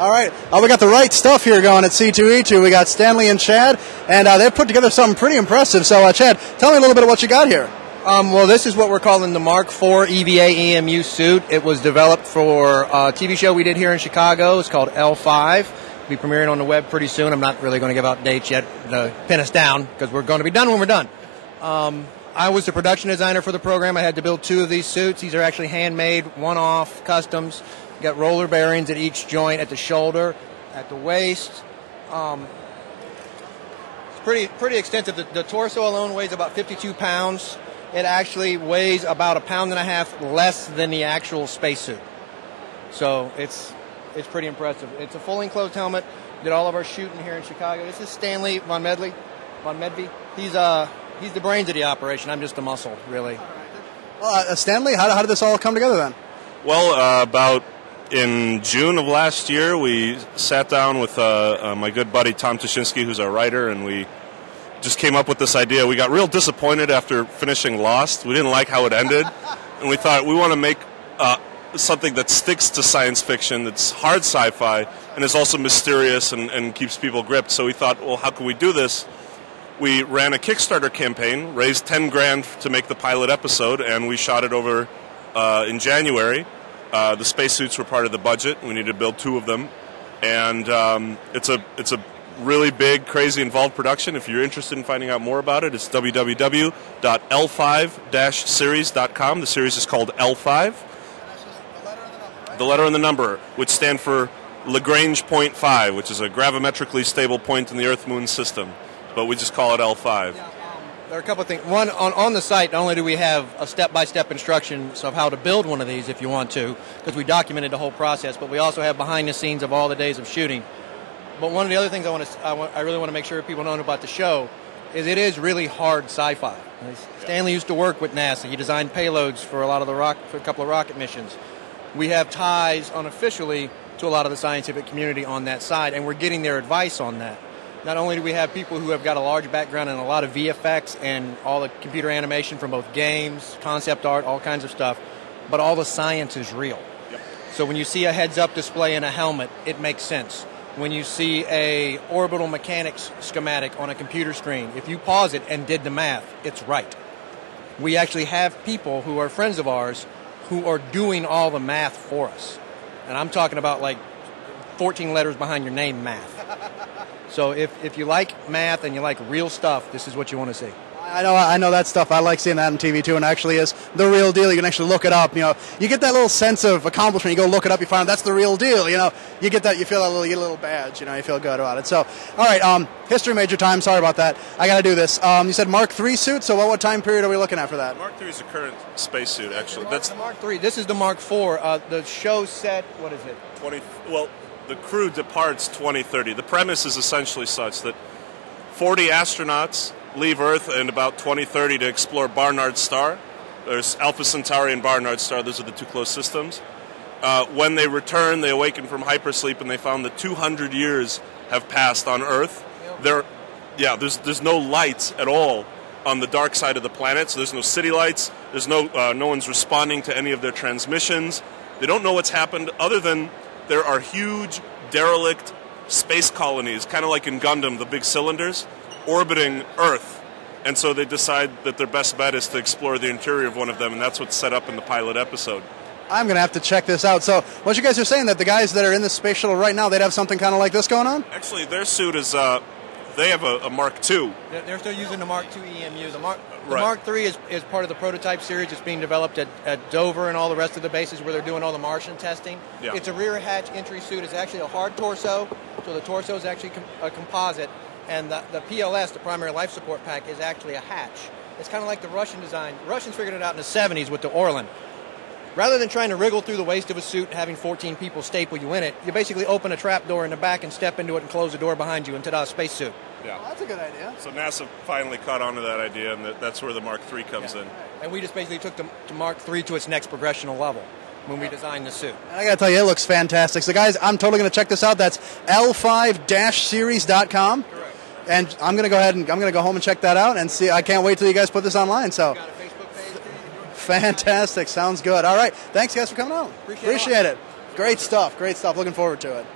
All right. We got the right stuff here going at C2E2. We got Stanley and Chad, and they've put together something pretty impressive. So, Chad, tell me a little bit of what you got here. Well, this is what we're calling the Mark IV EVA EMU suit. It was developed for a TV show we did here in Chicago. It's called L5. It'll be premiering on the web pretty soon. I'm not really going to give out dates yet to pin us down because we're going to be done when we're done. I was the production designer for the program. I had to build 2 of these suits. These are actually handmade, one-off, customs. You got roller bearings at each joint, at the shoulder, at the waist. It's pretty extensive. The torso alone weighs about 52 pounds. It actually weighs about 1.5 pounds less than the actual spacesuit. So it's pretty impressive. It's a full enclosed helmet. Did all of our shooting here in Chicago. This is Stanley Von Medvey. He's the brains of the operation. I'm just the muscle, really. Well, Stanley, how did this all come together then? Well, about in June of last year, we sat down with my good buddy Tom Tuschinski, who's our writer, and we just came up with this idea. We got real disappointed after finishing Lost. We didn't like how it ended, and we thought we want to make something that sticks to science fiction, that's hard sci-fi, and is also mysterious and keeps people gripped. So we thought, well, how can we do this? We ran a Kickstarter campaign, raised $10,000 to make the pilot episode, and we shot it over in January. The spacesuits were part of the budget. We needed to build 2 of them, and it's a really big, crazy, involved production. If you're interested in finding out more about it, it's www.l5-series.com. The series is called L5. The letter and the number, which stand for Lagrange point 5, which is a gravimetrically stable point in the Earth-Moon system. But we just call it L5. There are a couple of things. One, on the site, not only do we have a step-by-step instructions of how to build one of these if you want to, because we documented the whole process, but we also have behind-the-scenes of all the days of shooting. But one of the other things I really want to make sure people know about the show is it is really hard sci-fi. Stanley used to work with NASA. He designed payloads for for a couple of rocket missions. We have ties unofficially to a lot of the scientific community on that side, and we're getting their advice on that. Not only do we have people who have got a large background in a lot of VFX and all the computer animation from both games, concept art, all kinds of stuff, but all the science is real. Yep. So when you see a heads-up display in a helmet, it makes sense. When you see a orbital mechanics schematic on a computer screen, if you pause it and did the math, it's right. We actually have people who are friends of ours who are doing all the math for us. And I'm talking about like 14 letters behind your name math. So if you like math and you like real stuff, this is what you want to see. I know that stuff. I like seeing that on TV too, and actually is the real deal. You can actually look it up. You know, you get that little sense of accomplishment. You go look it up, you find out that's the real deal. You know, you get that, you feel that little, you get a little badge. You know, you feel good about it. So, all right, history major time. Sorry about that. I got to do this. You said Mark III suit. So, what time period are we looking at for that? Mark III is the current spacesuit, actually. That's the Mark III. This is the Mark IV. The show set. What is it? The crew departs 2030. The premise is essentially such that 40 astronauts leave Earth in about 2030 to explore Barnard's star. There's Alpha Centauri and Barnard's star. Those are the 2 close systems. When they return, they awaken from hypersleep, and they found that 200 years have passed on Earth. There's no lights at all on the dark side of the planet, so there's no city lights. There's no one's responding to any of their transmissions. They don't know what's happened other than there are huge, derelict space colonies, kind of like in Gundam, the big cylinders, orbiting Earth. And so they decide that their best bet is to explore the interior of one of them, and that's what's set up in the pilot episode. I'm going to have to check this out. So what you guys are saying, that the guys that are in the space shuttle right now, they'd have something kind of like this going on? Actually, their suit is, they have a Mark II. They're still using the Mark II EMU. The Mark III is part of the prototype series that's being developed at Dover and all the rest of the bases where they're doing all the Martian testing. Yeah. It's a rear hatch entry suit. It's actually a hard torso, so the torso is actually a composite. And the PLS, the primary life support pack, is actually a hatch. It's kind of like the Russian design. The Russians figured it out in the 70s with the Orlan. Rather than trying to wriggle through the waist of a suit and having 14 people staple you in it, you basically open a trap door in the back and step into it and close the door behind you, and ta-da, space suit. Yeah. Well, that's a good idea. So NASA finally caught on to that idea, and that's where the Mark III comes in. And we just basically took the Mark III to its next progressional level when we designed the suit. And I got to tell you, it looks fantastic. So, guys, I'm totally going to check this out. That's L5-series.com. Correct. And I'm going to go ahead and I'm going to go home and check that out and see. I can't wait till you guys put this online. So, got a Facebook page. Fantastic. Sounds good. All right. Thanks, guys, for coming out. Appreciate it. Great stuff. Looking forward to it.